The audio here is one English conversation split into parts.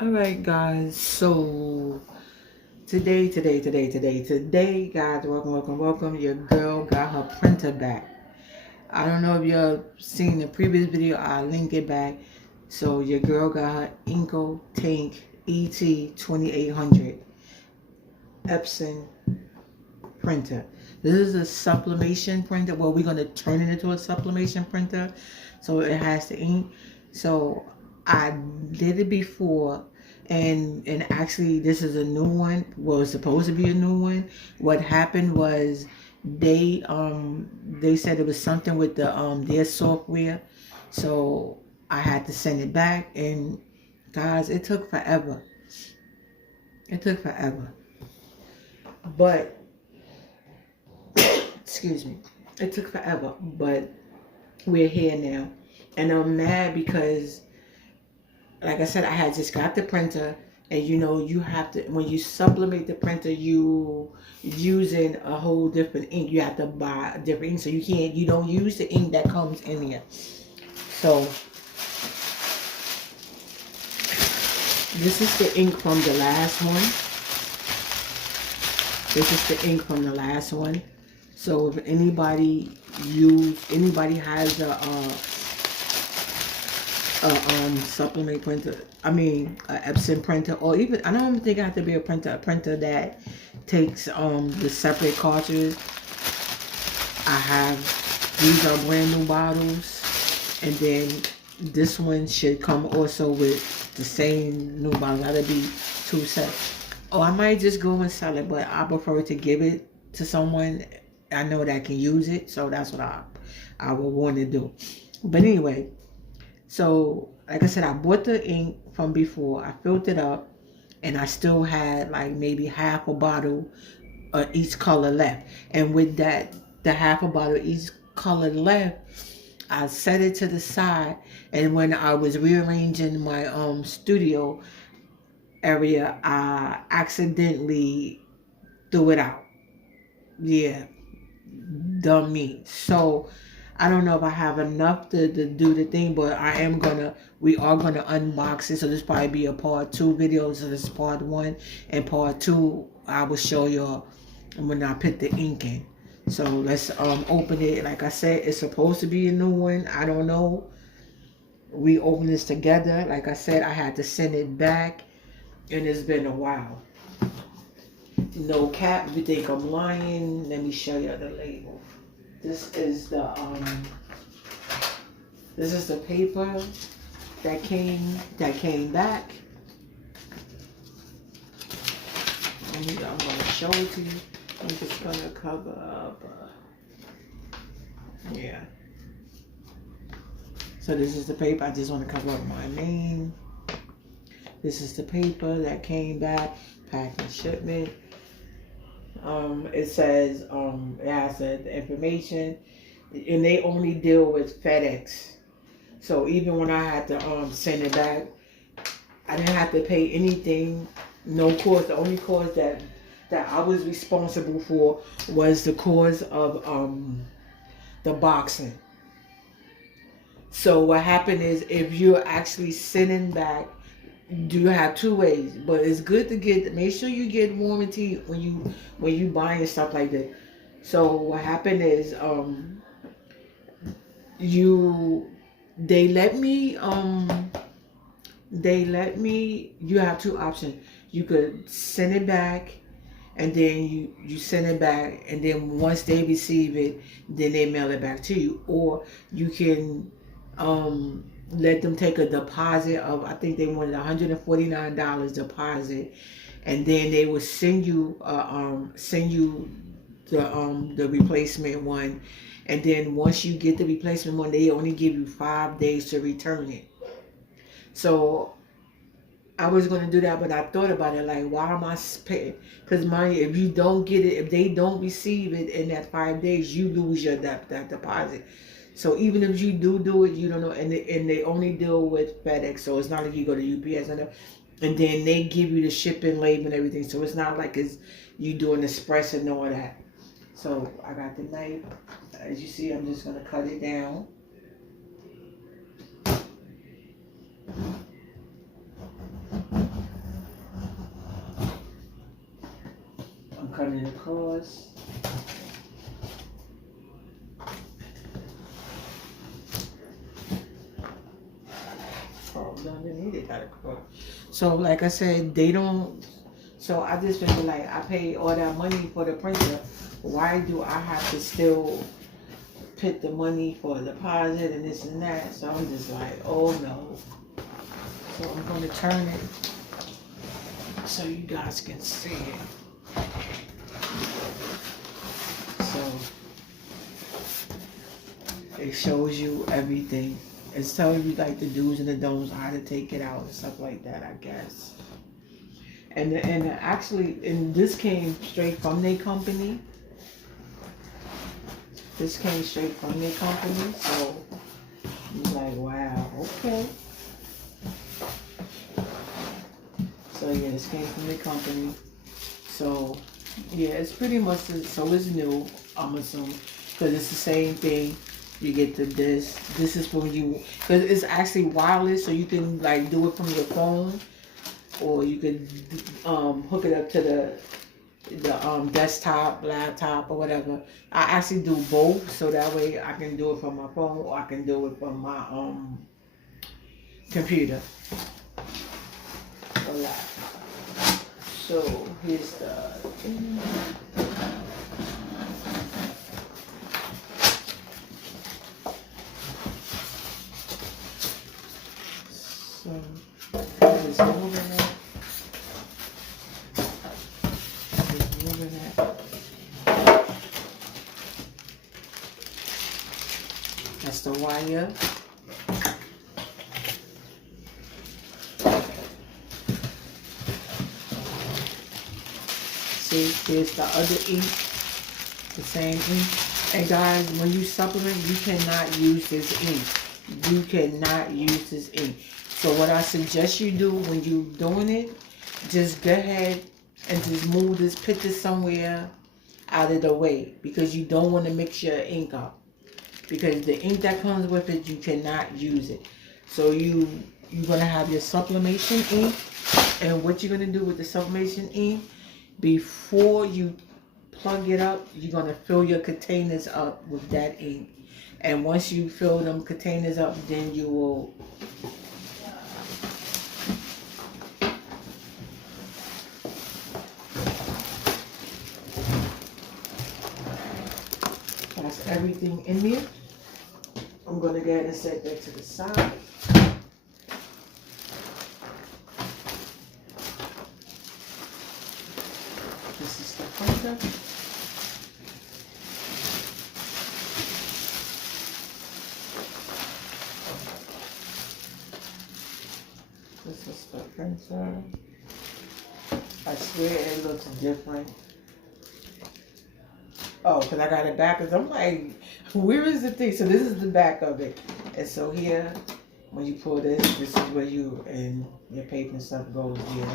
All right, guys. So today, guys, welcome. Your girl got her printer back. I don't know if you've seen the previous video. I'll link it back. So your girl got her Ecotank ET 2800 Epson printer. This is a sublimation printer. Well, we're gonna turn it into a sublimation printer, so it has the ink. So I did it before, and actually this is a new one. Well, it's supposed to be a new one. What happened was they said it was something with their software, so I had to send it back. And guys, it took forever. It took forever, but excuse me, it took forever, but we're here now. And I'm mad because, like I said, I had just got the printer, and you have to, when you sublimate the printer, you using a whole different ink. You have to buy a different ink, so you don't use the ink that comes in here. So this is the ink from the last one. This is the ink from the last one. So if anybody has a sublimate printer, I mean a Epson printer, or even, I don't think I have to be a printer that takes the separate cartridges. I have, these are brand new bottles, and then this one should come also with the same new bottle. That'll be two sets. Oh, I might just go and sell it, but I prefer to give it to someone I know that can use it. So that's what I would want to do. But anyway, so like I said, I bought the ink from before. I filled it up, and I still had like maybe half a bottle each color left. And with that, the half a bottle each color left, I set it to the side. And when I was rearranging my studio area, I accidentally threw it out. Yeah, dumb me. So I don't know if I have enough to do the thing, but we are gonna unbox it. So this probably be a part two video. So this is part one, and part two I will show you when I put the ink in. So let's open it. Like I said, it's supposed to be a new one. I don't know. We open this together. Like I said, I had to send it back, and it's been a while. No cap. If you think I'm lying, let me show you the label. This is the paper that came back. And I'm gonna show it to you. I'm just gonna cover up. Yeah. So this is the paper. I just want to cover up my name. This is the paper that came back, packing shipment. It says it has the information, and they only deal with FedEx. So even when I had to send it back, I didn't have to pay anything, no cost. The only cost that I was responsible for was the cost of the boxing. So what happened is, if you're actually sending back, do have two ways, but it's good to make sure you get warranty when you buying stuff like that. So what happened is you they let me you have two options. You could send it back, and then you send it back, and then once they receive it, then they mail it back to you. Or you can let them take a deposit of, I think they wanted $149 deposit, and then they will send you the replacement one. And then once you get the replacement one, they only give you 5 days to return it. So I was going to do that, but I thought about it, like, why am I paying? Because mind you, if you don't get it, if they don't receive it in that 5 days, you lose that deposit. So even if you do it, you don't know, and they only deal with FedEx, so it's not like you go to UPS and then they give you the shipping label and everything. So it's not like it's you doing express and all that. So I got the knife. As you see, I'm just gonna cut it down. come in the cost. Oh, no, they got a cost. So like I said, they don't. So I just been like, I paid all that money for the printer. Why do I have to still put the money for the deposit and this and that? So I'm just like, oh no. So I'm going to turn it so you guys can see it. So it shows you everything. It's telling you like the do's and the don'ts, how to take it out and stuff like that, I guess. And actually, and this came straight from their company. This came straight from their company, so I'm like, wow, okay. So yeah, this came from the company. So yeah, it's pretty much, so it's new, I'm assuming, because it's the same thing. You get the this. This is for you, because it's actually wireless, so you can like do it from your phone, or you could hook it up to the desktop, laptop, or whatever. I actually do both, so that way I can do it from my phone, or I can do it from my computer or laptop. So here's the so just moving it. Just moving it. That's the wire. See, here's the other ink, the same ink. And guys, when you supplement, you cannot use this ink. You cannot use this ink. So what I suggest you do when you're doing it, just go ahead and just move this, put this somewhere out of the way, because you don't want to mix your ink up. Because the ink that comes with it, you cannot use it. So you're gonna have your sublimation ink, and what you're gonna do with the sublimation ink, before you plug it up, you're gonna fill your containers up with that ink. And once you fill them containers up, then you will that's everything in there. I'm gonna go ahead and set that to the side. This is the printer. This is the printer. I swear it looks different. Oh, because I got it backwards. I'm like, where is the thing? So this is the back of it. And so here, when you pull this, this is where you and your paper and stuff goes here.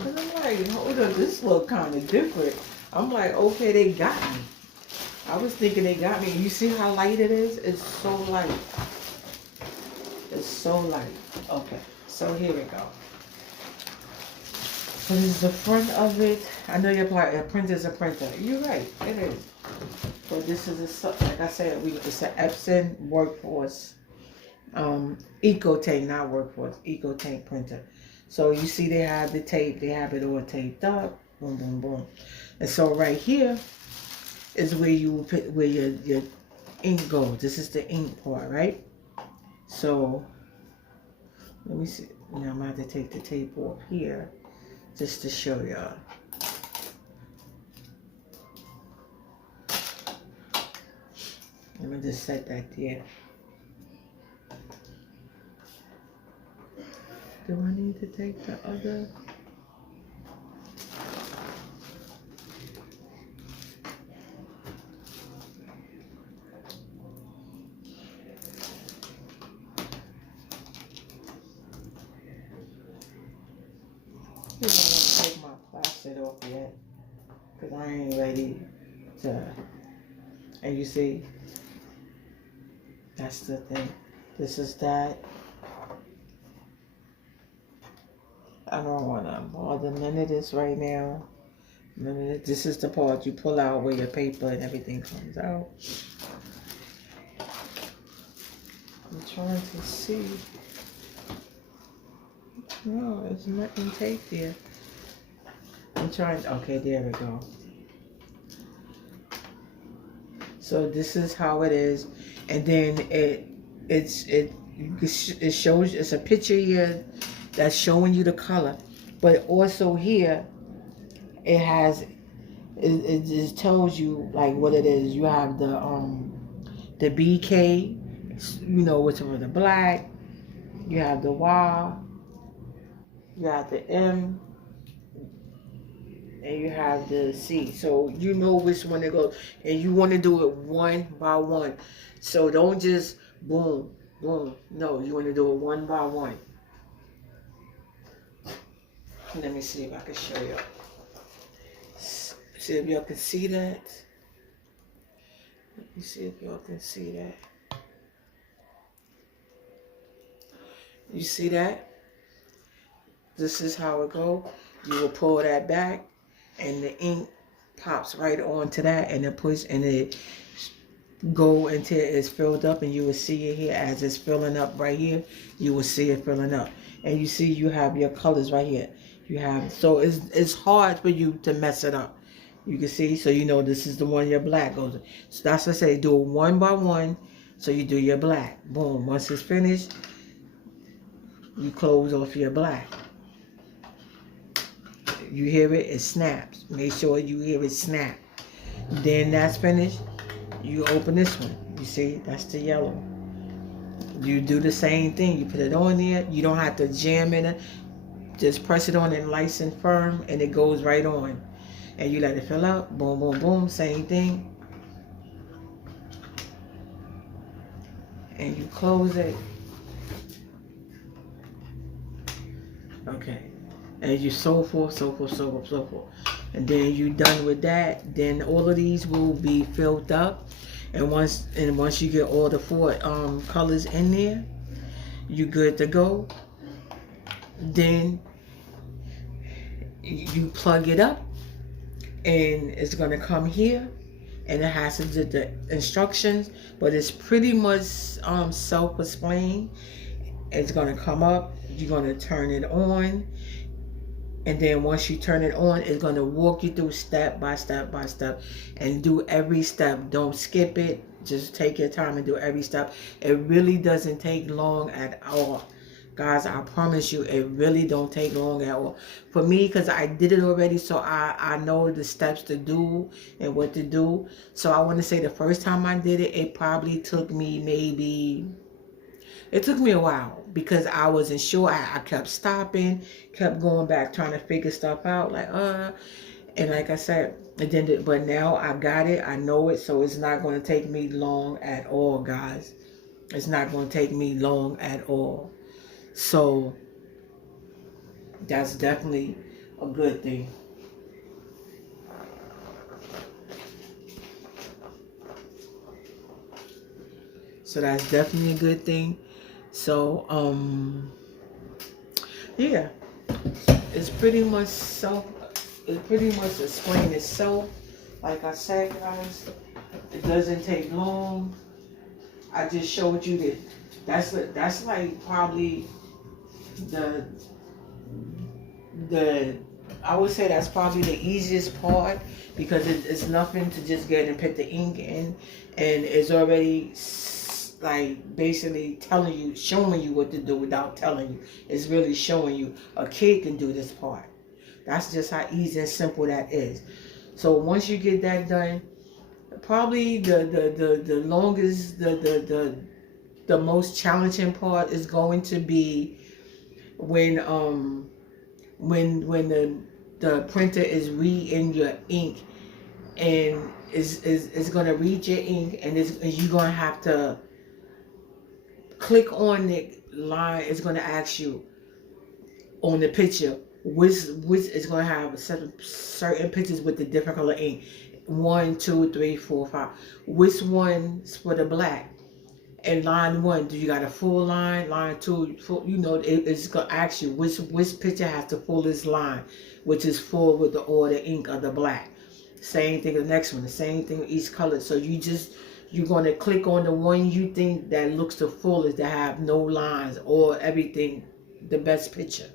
And I'm like, hold up, this look kind of different. I'm like, okay, they got me. I was thinking they got me. You see how light it is? It's so light. It's so light. Okay, so here we go. So this is the front of it. I know you're probably, a printer's a printer. You're right, it is. But this is like I said, it's an Epson Workforce, Ecotank, not Workforce, Ecotank printer. So you see they have the tape, they have it all taped up, boom, boom, boom. And so right here is where you put, where your ink goes. This is the ink part, right? So let me see. Now I'm going to have to take the tape off here just to show y'all. Let me just set that there. Do I need to take the other? I don't want to take my plastic off yet, because I ain't ready to. And you see, that's the thing. This is that. I don't want to bother none of this right now. This is the part you pull out where your paper and everything comes out. I'm trying to see. No, there's nothing tape there. I'm trying. Okay, there we go. So this is how it is, and then it shows. It's a picture here that's showing you the color, but also here it has. It just tells you like what it is. You have the BK, you know, which are the black. You have the Y. You have the M. And you have the C. So you know which one it goes. And you want to do it one by one. So don't just boom, boom. No, you want to do it one by one. Let me see if I can show you. See if y'all can see that. Let me see if y'all can see that. You see that? This is how it goes. You will pull that back, and the ink pops right onto that, and it go until it's filled up, and you will see it here as it's filling up right here. You will see it filling up, and you see you have your colors right here. You have, so it's hard for you to mess it up. You can see, so you know this is the one your black goes. So that's what I say, do it one by one. So you do your black, boom. Once it's finished, you close off your black. You hear it, it snaps. Make sure you hear it snap. Then that's finished. You open this one. You see, that's the yellow. You do the same thing. You put it on there. You don't have to jam in it. Just press it on and nice and firm, and it goes right on. And you let it fill out. Boom, boom, boom. Same thing. And you close it. Okay. And you so forth, so forth, so forth, so forth. And then you done with that, then all of these will be filled up. And once you get all the four colors in there, you good to go. Then you plug it up, and it's gonna come here, and it has to do the instructions, but it's pretty much self-explained. It's gonna come up, you're gonna turn it on. And then once you turn it on, it's going to walk you through step by step by step, and do every step. Don't skip it. Just take your time and do every step. It really doesn't take long at all. Guys, I promise you, it really don't take long at all. For me, because I did it already, so I know the steps to do and what to do. So I want to say the first time I did it, it probably took me it took me a while, because I wasn't sure. I kept stopping, kept going back, trying to figure stuff out. And like I said, but now I got it. I know it. So it's not going to take me long at all, guys. It's not going to take me long at all. So that's definitely a good thing. So that's definitely a good thing. So, yeah, it's pretty much explained itself. Like I said, guys, it doesn't take long. I just showed you that. That's like probably I would say that's probably the easiest part, because it's nothing to just get and put the ink in, and it's already like basically showing you what to do without telling you. It's really showing you a kid can do this part. That's just how easy and simple that is. So once you get that done, probably the longest, the most challenging part is going to be when the printer is reading your ink, and is gonna read your ink, and you're gonna have to click on the line. It's going to ask you on the picture which is going to have certain pictures with the different color ink. 1, 2, 3, 4, 5. Which one's for the black? And line 1, do you got a full line? Line 2, full, it's gonna ask you which picture has the fullest line, which is full with the ink of the black. Same thing with the next one, the same thing with each color. So you're gonna click on the one you think that looks the fullest, that have no lines or everything, the best picture.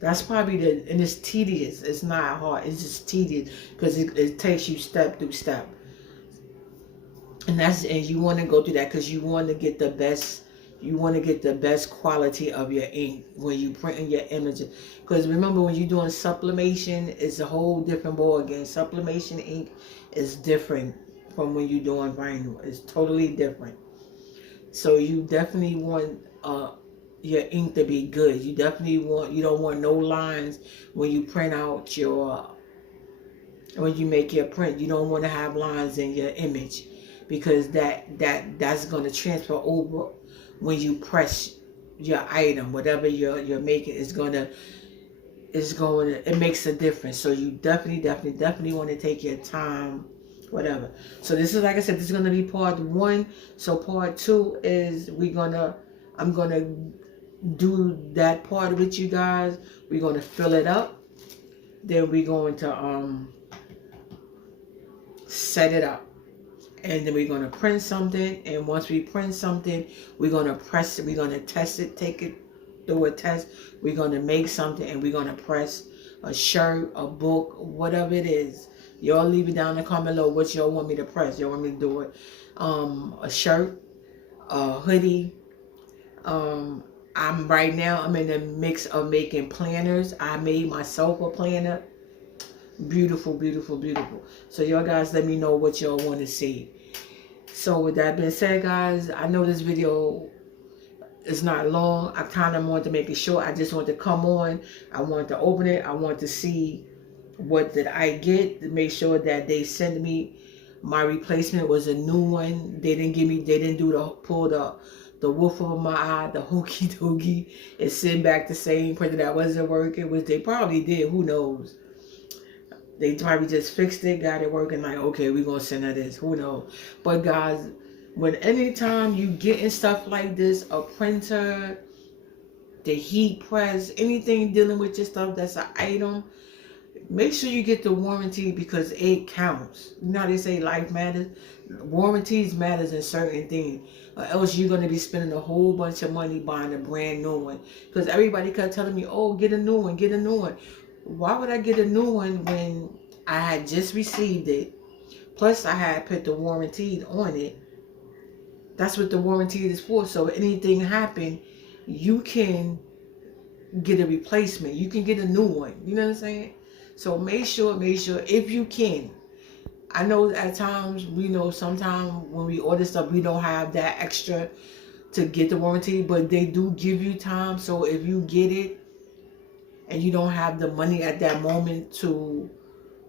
That's probably and it's tedious. It's not hard. It's just tedious because it takes you step through step. And you want to go through that because you want to get the best. You want to get the best quality of your ink when you printing your images. Because remember, when you're doing sublimation, it's a whole different ball again. Sublimation ink is different from when you're doing vinyl. It's totally different. So you definitely want your ink to be good. You don't want no lines when you print out when you make your print. You don't want to have lines in your image, because that's going to transfer over when you press your item. Whatever you're making it makes a difference. So you definitely want to take your time, whatever. So this is, like I said, this is going to be part 1. So part 2 is I'm going to do that part with you guys. We're going to fill it up. Then we're going to set it up. And then we're going to print something. And once we print something, we're going to press it. We're going to test it, take it through a test. We're going to make something, and we're going to press a shirt, a book, whatever it is. Y'all leave it down in the comment below what y'all want me to press. Y'all want me to do it. A shirt, a hoodie. Right now I'm in the mix of making planners. I made myself a planner. Beautiful, beautiful, beautiful. So y'all guys, let me know what y'all want to see. So with that being said, guys, I know this video is not long. I kind of wanted to make it short. I just want to come on. I want to open it. I want to see what did I get, to make sure that they sent me my replacement was a new one. They didn't pull the wolf over my eye, the hokey dokey, and send back the same printer that wasn't working, which they probably did. Who knows? They probably just fixed it, got it working, like, okay, we're going to send her this. Who knows? But guys, anytime you getting stuff like this, a printer, the heat press, anything dealing with your stuff that's an item, make sure you get the warranty, because it counts. You know how they say life matters? Warranties matters in certain things. Or else you're going to be spending a whole bunch of money buying a brand new one. Because everybody kept telling me, oh, get a new one, get a new one. Why would I get a new one when I had just received it? Plus, I had put the warranty on it. That's what the warranty is for. So if anything happened, you can get a replacement. You can get a new one. You know what I'm saying? So make sure if you can. I know at times, sometimes when we order stuff, we don't have that extra to get the warranty, but they do give you time. So if you get it and you don't have the money at that moment to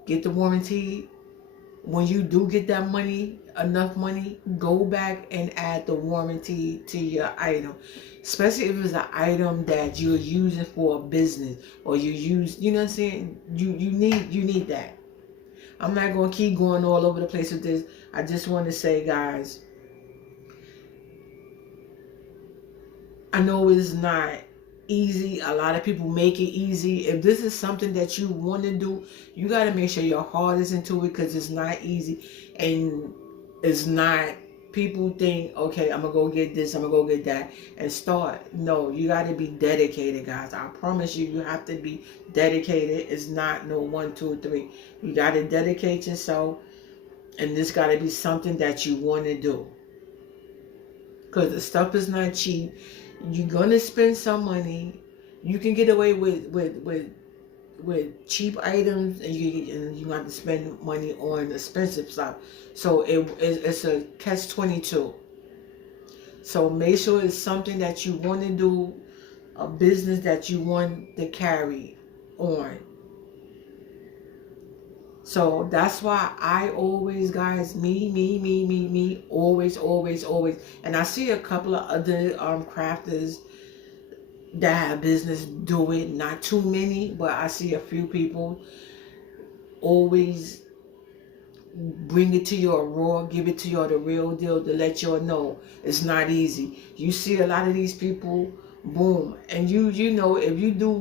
get the warranty, when you do get that money, enough money, go back and add the warranty to your item. Especially if it's an item that you're using for a business, or you know what I'm saying? You need that. I'm not going to keep going all over the place with this. I just want to say, guys, I know it's not easy. A lot of people make it easy. If this is something that you want to do, you got to make sure your heart is into it, because it's not easy. And it's not, people think, okay, I'm going to go get this, I'm going to go get that, and start. No, you got to be dedicated, guys. I promise you, you have to be dedicated. It's not no 1, 2, 3. You got to dedicate yourself, and this got to be something that you want to do. Because the stuff is not cheap. You're going to spend some money. You can get away with cheap items, and you have to spend money on expensive stuff. So it's a catch-22. So make sure it's something that you want to do, a business that you want to carry on. So that's why I always, guys, me, always. And I see a couple of other crafters that have business do it. Not too many, but I see a few people always bring it to you raw, give it to you the real deal, to let you know it's not easy. You see a lot of these people, boom, and you know, if you do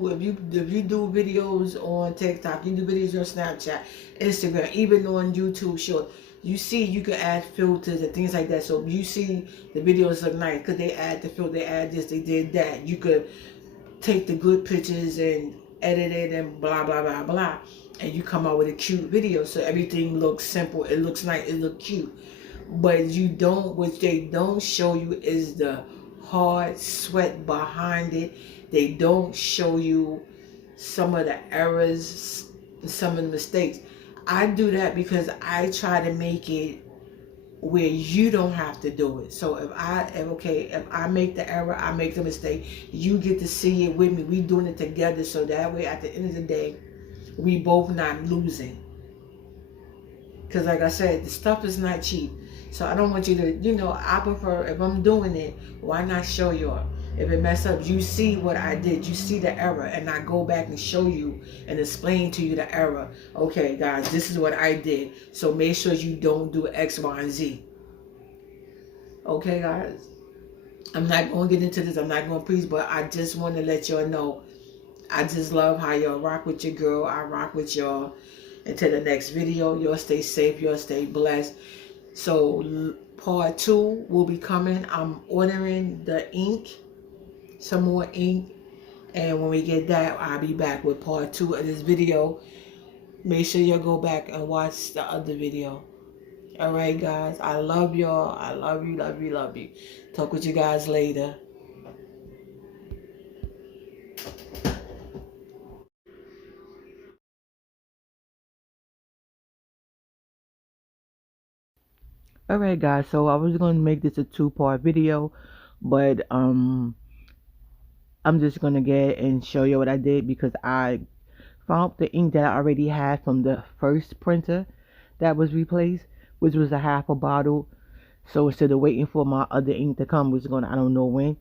videos on TikTok, you do videos on Snapchat, Instagram, even on YouTube short, you see you can add filters and things like that. So you see the videos look nice because they add the filter, they add this, they did that. You could take the good pictures and edit it and blah blah blah blah, and you come out with a cute video. So everything looks simple, it looks nice, it looks cute. But you don't, what they don't show you is the hard sweat behind it. They don't show you some of the errors, some of the mistakes. I do that because I try to make it where you don't have to do it. So if I make the error, I make the mistake, you get to see it with me. We doing it together, so that way at the end of the day, we both not losing. Because like I said, the stuff is not cheap. So I don't want you to, I prefer, if I'm doing it, why not show y'all? If it mess up, you see what I did, you see the error, and I go back and show you and explain to you the error. Okay, guys, this is what I did. So make sure you don't do X, Y, and Z. Okay, guys? I'm not going to get into this. I'm not going to preach, but I just want to let y'all know. I just love how y'all rock with your girl. I rock with y'all. Until the next video, y'all stay safe. Y'all stay blessed. So part 2 will be coming. I'm ordering the ink. Some more ink, and when we get that, I'll be back with part 2 of this video. Make sure you go back and watch the other video. Alright, guys, I love y'all. I love you, love you, love you. Talk with you guys later. Alright, guys, so I was going to make this a 2-part video, but I'm just going to get and show you what I did, because I found the ink that I already had from the first printer that was replaced, which was a half a bottle. So instead of waiting for my other ink to come, which is going to, I don't know when.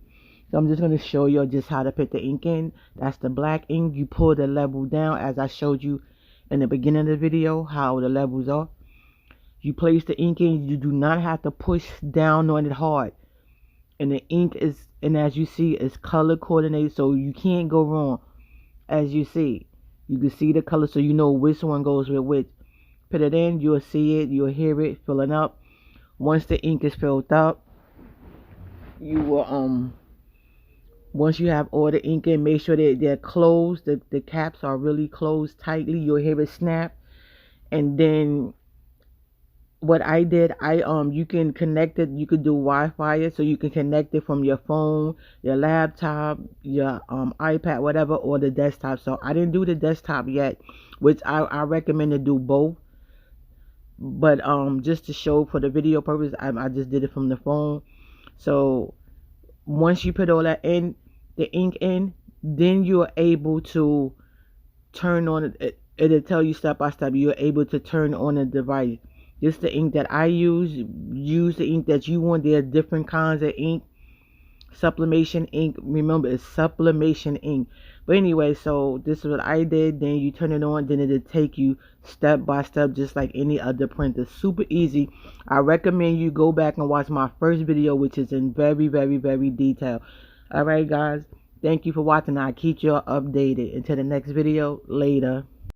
So I'm just going to show you just how to put the ink in. That's the black ink. You pull the level down as I showed you in the beginning of the video, how the levels are. You place the ink in. You do not have to push down on it hard. And the ink is, and as you see, is color coordinated, so you can't go wrong. As you see, you can see the color, so you know which one goes with which. Put it in, you'll see it, you'll hear it filling up. Once the ink is filled up, you will once you have all the ink in, make sure that they're closed, the caps are really closed tightly. You'll hear it snap. And then what I did, you can connect it, you could do Wi-Fi it, so you can connect it from your phone, your laptop, your iPad, whatever, or the desktop. So I didn't do the desktop yet, which I recommend to do both. But just to show for the video purpose, I just did it from the phone. So once you put all that in, the ink in, then you're able to turn on it. It'll tell you step by step. You're able to turn on the device. This is the ink that I use. Use the ink that you want. There are different kinds of ink. Sublimation ink. Remember, it's sublimation ink. But anyway, so this is what I did. Then you turn it on. Then it'll take you step by step, just like any other printer. Super easy. I recommend you go back and watch my first video, which is in very, very, very detail. Alright, guys. Thank you for watching. I'll keep you updated. Until the next video. Later.